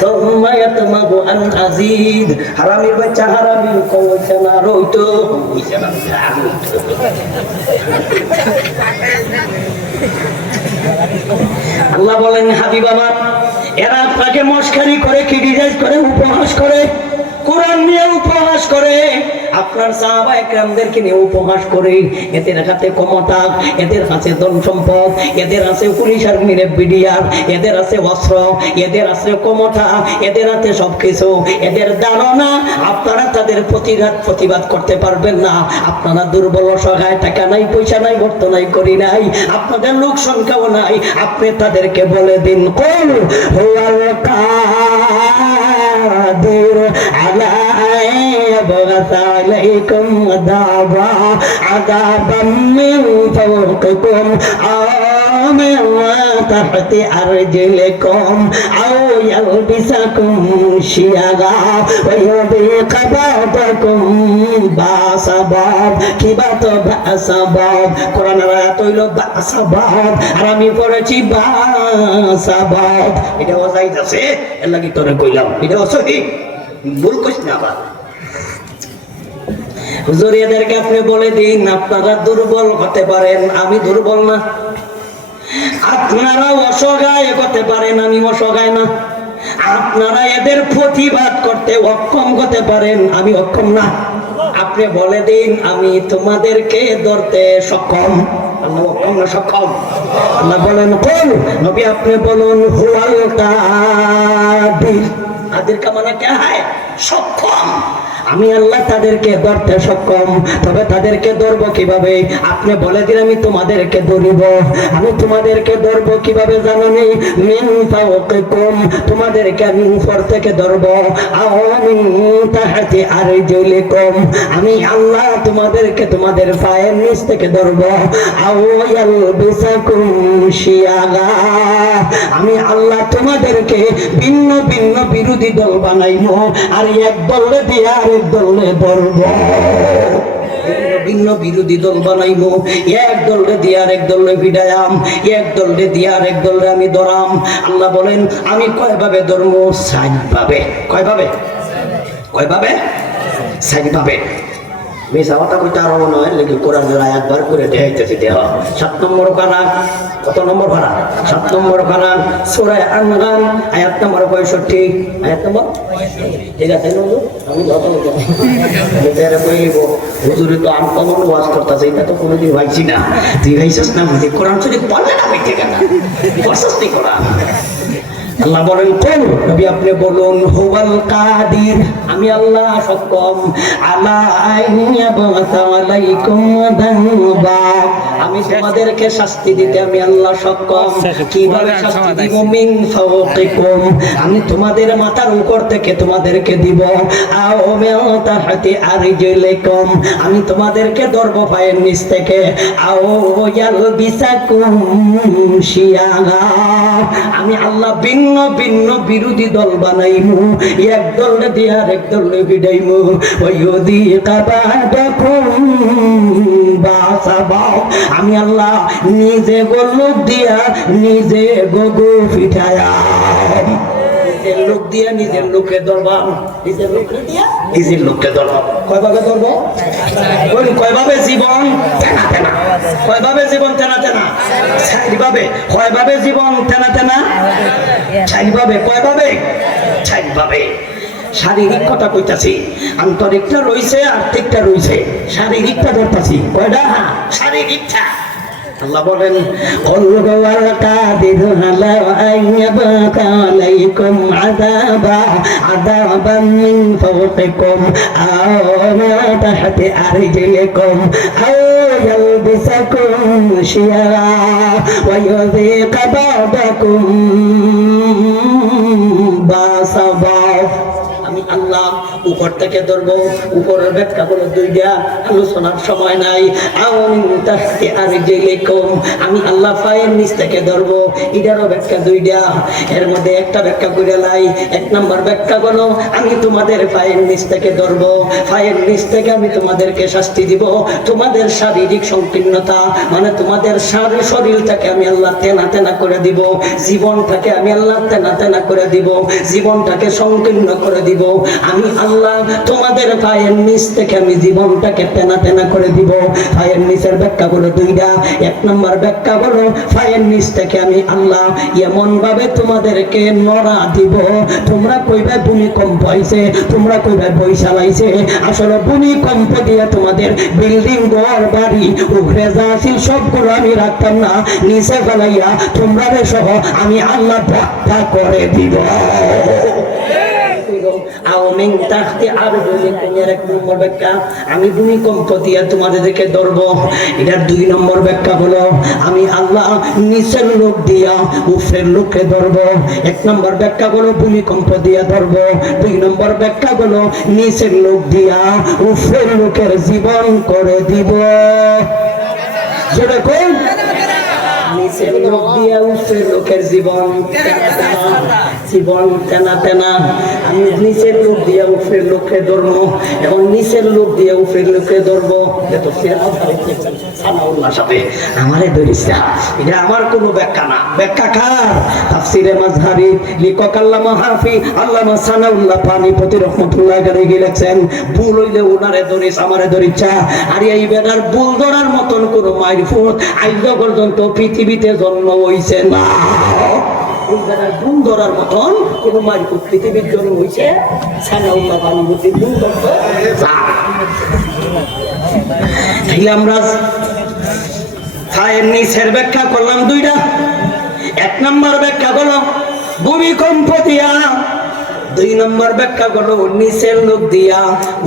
সুম্মা ইয়াতমাগু আন আযীদ। হারামির বাচ্চা হারামি কইছে না রইতো কইছে না। আল্লাহ বলেন হাবিব আমার, এরা আপনাকে মস্কারি করে, ক্রিটিসাইজ করে, উপহাস করে, কোরআন নিয়ে উপহাস করে, আপনার সাহাবা একরামদেরকে নিয়ে উপহাস করে। এদের হাতে ক্ষমতা, এদের কাছে ধন সম্পদ, এদের আছে পুলিশ আর্মির বিডিআর, এদের আছে অস্ত্র, এদের আছে ক্ষমতা, এদের হাতে সবকিছু। এদের ধারণা আপনারা তাদের প্রতিবাদ করতে পারবেন না। আপনারা দুর্বল, অসহায়, টাকা নাই, পয়সা নাই, অর্থ নাই, করি নাই, আপনাদের লোক সংখ্যাও নাই। আপনি তাদেরকে বলে দিন, কুল হুয়াল কাদির আলা يبعث عليكم عذابا من فوقكم أو من تحت أرجلكم أو يلبسكم شيعا ويذيق بعضكم بأس بعض كبت بأس بعض قرآن আয়াত হইল বাস বাদ, আর আমি পড়েছি বাস বাদ। এটা ওয়াজাইতাছে, এর লাগি তোরে কইলাম এটা সহি, ভুল কইছ না। আবার হুজুর এদেরকে আপনি বলে দিন, আপনারা দুর্বল হতে পারেন, আমি দুর্বল না। আপনারা অসহায় হতে পারেন, আমি অসহায় না। আপনারা এদের প্রতিবাদ করতে অক্ষম হতে পারেন, আমি অক্ষম না। আপনি বলে দিন, আমি তোমাদেরকে ধরতে সক্ষম। আল্লাহ অক্ষম না সক্ষম? আল্লাহ বলেন কুল, নবী আপনি বলুন হুয়াল কাদির। কাদির কা মানে কে হয়? সক্ষম। আমি আল্লাহ তাদেরকে ধরতে সক্ষম। তবে তাদেরকে ধরবো কিভাবে? আপনি বলে দিন, আমি তোমাদেরকে ধরিব। আমি তোমাদেরকে ধরবো কিভাবে জানেন? মিন ফাওকিকুম, তোমাদেরকে আমি উপর থেকে ধরবো। আও মিন তাহতি আরজুলিকুম, আমি আল্লাহ তোমাদেরকে তোমাদের পায়ের নিচ থেকে ধরবো। আও ইয়ালবিসাকুম শিয়াগা, আমি আল্লাহ তোমাদেরকে ভিন্ন ভিন্ন বিরোধী দল বানাইবো, আর এক দলে দিয়ে আরেক দলে ধরব। ভিন্ন বিরোধী দল বানাইবো, এক দলে দিয়ে আরেক দলে ভিড়ায়াম, এক দলে দিয়ে আরেক দলে আমি ধরাম। আল্লাহ বলেন আমি কয়ভাবে ধরবো? সাইভাবে। কয়ভাবে? কয়ভাবে? সাইভাবে। মিশা কথা কইতে আরো মনে হয়, লেকিন কোরআনের আয়াত বার করে দেখাইতেছি। দেহ 7 নম্বর পারা, কত নম্বর পারা? 7 নম্বর পারা, সূরা আনআম আয়াত নম্বর 65। আয়াত নম্বর 65, ঠিক আছে নজর? আমি যত আমি তেরে কইব হুজুরে তো আনকমন ওয়াজ করতেছে, এটা তো কোনোদিন ভাইছি না। তুই ভাইছিস না? বুঝি কোরআন শরীফ পড়লে না হইতে কেন প্রশস্তি করা। আল্লাহ বলেন কুল, নবী আপনি বলুন হুয়াল কাদির, আমি আল্লাহ সক্ষম। আলা আইয়াবাতা আলাইকুম দানবা, আমি তোমাদেরকে শাস্তি দিতে আমি আল্লাহ সক্ষম। কিভাবে শাস্তি দিব? মিন ফাওকিকুম, আমি তোমাদের মাথার উপর থেকে তোমাদেরকে দিব। আও মিন তাহতি আরজুলিকুম, আমি তোমাদেরকে ধরব পায়ের নিচ থেকে। আও ইয়ালবিসাকুম শিয়াগা, আমি আল্লাহ ভিন্ন ভিন্ন বিরোধী দল বানাইমু, এক দলে দিয়ে আরেক দলে ভিড়াইমু। ওয়ায়ুযীকা বা'দাকুম বা'সা বা'দ, আমি আল্লাহ নিজে গোলক দিয়া নিজে গগু ফিটায়া, নিজের লোক দিয়া নিজের লোকে ধরবাম, নিজের লোকে দিয়া নিজের লোককে ধরবাম। কয়ভাবে ধরবো? কয়ভাবে? জীবন তেনা তেনা। কয়ভাবে জীবন তেনা তেনা? চাইভাবে। কয়ভাবে জীবন তেনা তেনা? চাইভাবে। কয়ভাবে? চাইভাবে। শারীরিক কথা কইতাছি, আন্তরিকটা রইছে, আর্থিকটা রইছে। শারীরিকটা ধরতাছি কয়টা? শারীরিকটা। আল্লাহ বলেন কুল হুয়াল কাদিরু আলা আইয়াবাতা আলাইকুম আযাবান মিন ফাওকিকুম আও মিন তাহতি আরজুলিকুম আও ইয়ালবিসাকুম শিয়া ওয়া ইউযীকা বা'দাকুম বা'সা বা'দ। আমি আল্লাহ উপর থেকে ধরবো। উপরের ব্যাখ্যা হলো দুইটা, আলোচনার সময় নাই। আমি আল্লাহ পায়ের নিচ থেকে ধরবো, এটারও ব্যাখ্যা দুইটা। এর মধ্যে একটা ব্যাখ্যা করে লাই। এক নম্বর ব্যাখ্যা হলো আমি তোমাদের পায়ের নিচ থেকে ধরবো, পায়ের নিচ থেকে আমি তোমাদেরকে শাস্তি দিব। তোমাদের শারীরিক সংকীর্ণতা মানে তোমাদের শরীরটাকে আমি আল্লাহ তেনা তেনা করে দিব, জীবনটাকে আমি আল্লাহ তেনা তেনা করে দিব, জীবনটাকে সংকীর্ণ করে দিব। আমি আল্লাহ তোমাদের পায়ের নিচ থেকে আমি জীবনটাকে তেনা তেনা করে দিব। পায়ের নিচের ব্যাখ্যা হলো দুইটা। এক নম্বর ব্যাখ্যা হলো পায়ের নিচ থেকে আমি আল্লাহ এমন ভাবে তোমাদেরকে নড়া দিব, তোমরা কইবে ভূমিকম্প হইছে, তোমরা কইবে বই চালাইছে। আসলে ভূমিকম্প দিয়ে তোমাদের বিল্ডিং ঘর বাড়ি উখড়ে যা ছিল সবগুলো আমি রাখতাম না, নিচে ফেলাইয়া তোমরা সহ আমি আল্লাহ ধাক্কা করে দিব। আমি ভূমিকম্প দিয়ে তোমাদেরকে ধরবো। এটার দুই নম্বর ব্যাখ্যা হলো আমি আল্লাহ নিচের লোক দিয়া উপরের লোককে ধরবো। এক নম্বর ব্যাখ্যা হলো ভূমিকম্প দিয়া ধরবো, দুই নম্বর ব্যাখ্যা হলো নিচের লোক দিয়া উপরের লোকের জীবন করে দিব। যেরকম নিচের লোক দিয়া উপরের লোকের জীবন জীবন তেনা তেনা। আমি নিচের লোক দিয়া উপরের লোককে ধরবো, এবং নিচের লোক দিয়া উপরের লোককে ধরবো। আমারে ধরিস না, এটা আমার কোনো ব্যাখ্যা না। ব্যাখ্যা কার? তাফসীরে মাযহারি লেখক আল্লামা হাফিজ আল্লামা সানাউল্লাহ পানিপতি রাহমাতুল্লাহ আলাইহি লিখছেন, ভুল হইলে ওনারে ধরিস, আমারে ধরিস। আর এই বেটার ভুল ধরার মতন কোনো মাইরফুত আজ পর্যন্ত পৃথিবীতে জন্ম হইছে না। ভুল ধরার মতন কোন মাইরফুত পৃথিবীর জন্ম হইছে সানাউল্লাহ পানিপতি ভুল ধরতে। আমরা পায়ের নিচের ব্যাখ্যা করলাম দুইটা। এক নম্বর ব্যাখ্যা করলো ভূমিকম্প দিয়া, দুই নম্বর ব্যাখ্যা করলো নিচের লোক দিয়া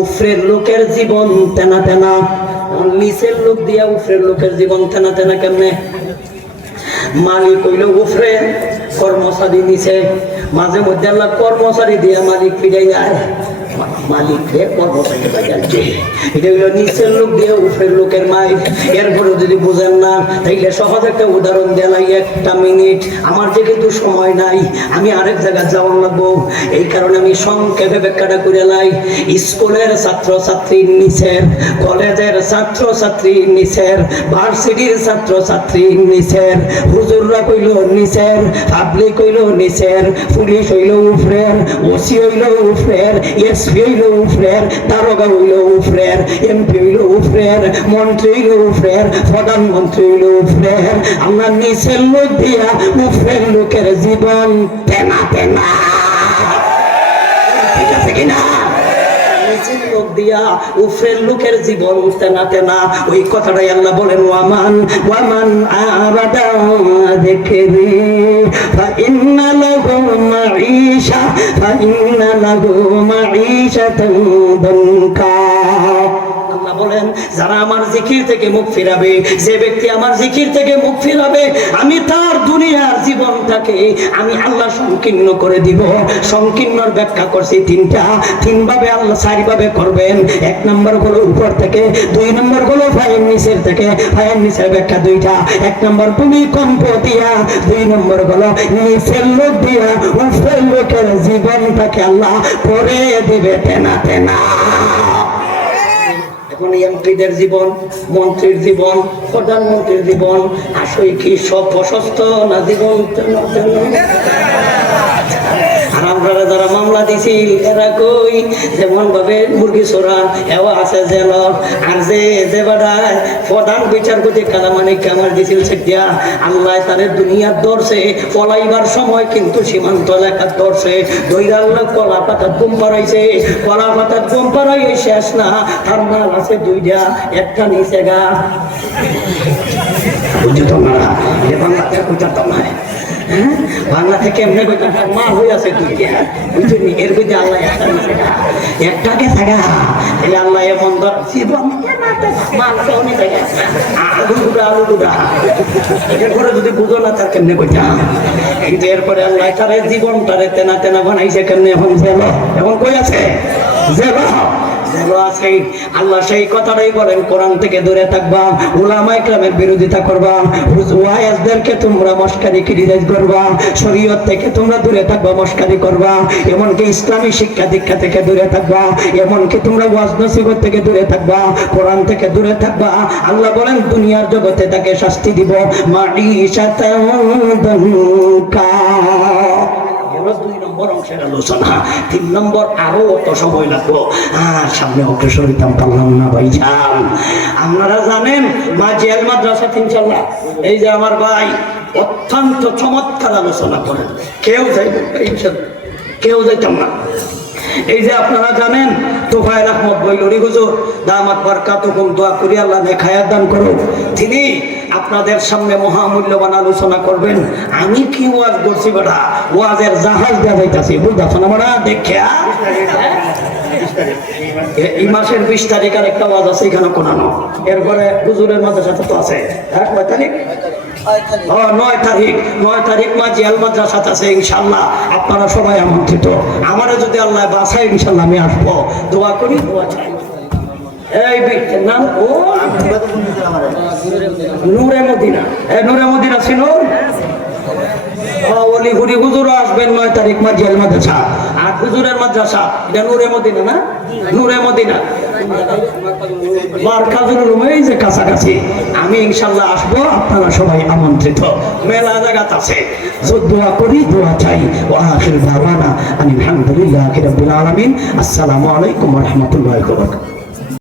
উপরের লোকের জীবন তেনা তেনা। নিচের লোক দিয়া উপরের লোকের জীবন তেনা তেনা কেমনে? মালিক হইল উপরে, কর্মচারী নিচে। মাঝে মধ্যে আল্লাহ কর্মচারী দিয়া মালিক ফিরে যায়, মালিককে কর্মচারী বাজাচ্ছে। এটা হইল নিচের লোক দিয়ে উপরের লোকের মাইক। এরপরে যদি বুঝেন না তাইলে সহজ একটা উদাহরণ দেলাই, একটা মিনিট। আমার যে কিন্তু সময় নাই, আমি আরেক জায়গায় যাওয়ার লাগবো, এই কারণে আমি সংক্ষেপে ব্যাখ্যাটা করে লাই। স্কুলের ছাত্রছাত্রীর নিচের, কলেজের ছাত্রছাত্রীর নিচের, ভার্সিটির ছাত্রছাত্রীর নিচের, হুজুররা কইল নিচের, পাবলিক হইল নিচের, পুলিশ হইল উপরের, ওসি হইল উপরের, এসপি হইল উপরের, দারোগা হইল উপরের, এমপি হইল উপরের, মন্ত্রী হইল উপরের, প্রধানমন্ত্রী হইল উপরের। আমরা নিচের লোক দিয়া উপরের লোকের জীবন তেনা তেনা, ঠিক আছে কিনা? নিচের লোক দিয়া উপরের লোকের জীবন তেনা তেনা। ওই কথাটাই আল্লাহ বলেন ওয়ামান ওয়ামান আরাদা যিকরি ফাইন্না লাহু মাঈশা ফাইন্না লাহু মাঈশাতান দানকা। আল্লাহ বলেন যারা আমার জিকির থেকে মুখ ফিরাবে, যে ব্যক্তি আমার জিকির থেকে মুখ ফিরাবে, আমি তার দুনিয়ার জীবনটাকে আমি আল্লাহ সংকীর্ণ করে দিব। সংকীর্ণর ব্যাখ্যা করছি তিন ভাবে, আল্লাহ চারি ভাবে করবেন। এক নম্বর হলো উপর থেকে, দুই নম্বর হলো পায়ের নিচের থেকে। পায়ের নিচের ব্যাখ্যা দুইটা, এক নম্বর ভূমিকম্প দিয়া, দুই নম্বর হলো নিচের লোক দিয়া উপরের লোকের জীবনটাকে আল্লাহ করে দিবে তেনা তেনা। এখন এমপিদের জীবন, মন্ত্রীর জীবন, প্রধানমন্ত্রীর জীবন আসলে কি সব প্রশস্ত না জীবন? আর আপনারা যারা মামলা দিছিল এরা কই যেমন ভাবে মুরগি চোরা এও আছে জেল। আর যে বেড়ায় প্রধান বিচারপতি কালামানিক কামার দিছিল সেটা আল্লাহ তারে দুনিয়ার দর্শে পলাইবার সময় কিন্তু সীমান্ত এলাকার দর্শে দইরা আল্লাহ কলা পাতার বোম পাড়াইছে। কলা পাতার বোম পাড়াই শেষ না, তার মাল আছে দুইটা, একটা নিচে গা। বুঝতো না, এ বাংলাতে বুঝতো না, বাংলা থেকে এমনি মা হয়ে আছে দুইটা, বুঝলি? এর মধ্যে আল্লাহ একটা গেছে গা, তাহলে আল্লাহ এমন এরপরে যদি বুঝো না তার কেমনে কইতা। কিন্তু এরপরে আল্লাহ তার জীবনটারে তেনা তেনা বানাইছে কেমনে। এখন এখন কই আছে? আল্লাহ সেই কথাটাই বলেন, কোরআন থেকে দূরে থাকবা, উলামা ইকরামের বিরোধিতা করবা, ওয়াইজদেরকে তোমরা মস্কারি ক্রিটিসাইজ করবা, শরীয়ত থেকে তোমরা দূরে থাকবা, মস্কারি করবা, এমনকি ইসলামী শিক্ষা দীক্ষা থেকে দূরে থাকবা, এমনকি তোমরা ওয়াজ নসিহত থেকে দূরে থাকবা, কোরআন থেকে দূরে থাকবা। আল্লাহ বলেন দুনিয়ার জগতে তাকে শাস্তি দিব, মাঈশাতান দানকা। 2 নম্বর অংশের আলোচনা। 3 নম্বর আরো অত সময় লাগলো, আর সামনে অগ্রসর হইতাম পারলাম না ভাইজান। আপনারা জানেন মাজিয়াল মাদ্রাসা ইনশাআল্লাহ, এই যে আমার ভাই অত্যন্ত চমৎকার আলোচনা করেন, কেউ যাইব ইনশাআল্লাহ, কেউ যাইতাম না। এই যে আপনারা জানেন তোফায়েল আহমদ বৈলরি হুজুর দামাত বারকাতুহুম, দোয়া করি আল্লাহ নেক হায়াত দান করুন, তিনি আপনাদের সামনে মহামূল্যবান আলোচনা করবেন। আমি কি ওয়াজ করছি বেটা, ওয়াজের জাহাজ দেওয়া যাইতাছি, বুঝতেছেন আমরা দেখিয়া। এই মাসের 20 তারিখ আর একটা ওয়াজ আছে এখানে কোনানো, এরপরে হুজুরের মাদ্রাসাতে তো আছে 9 তারিখ, 9 তারিখ মাজিয়াল মাদ্রাসাত আছে ইনশাআল্লাহ। আপনারা সবাই আমন্ত্রিত। আমারে যদি আল্লাহ বাঁচায় ইনশাআল্লাহ আমি আসবো, দোয়া করি, দোয়া চাই। এই ব্যক্তির নাম ও নূরে মদিনা, নূরে মদিনা ছিল অলিহুরি হুজুরও আসবেন 9 তারিখ মাজিয়াল মাদ্রাসা, আর হুজুরের মাদ্রাসা এটা নূরে মদিনা না, নূরে মদিনা মার্কাজুল উলুম, এই যে কাছাকাছি। আমি ইনশাআল্লাহ আসবো, আপনারা সবাই আমন্ত্রিত। মেলা জায়গাত আছে, দোয়া করি, দোয়া চাই। ওয়া আখির দাওয়ানা আলহামদুলিল্লাহি রাব্বিল আলামিন। আসসালামু আলাইকুম ওয়া রাহমাতুল্লাহি ওয়া বারাকাতুহু।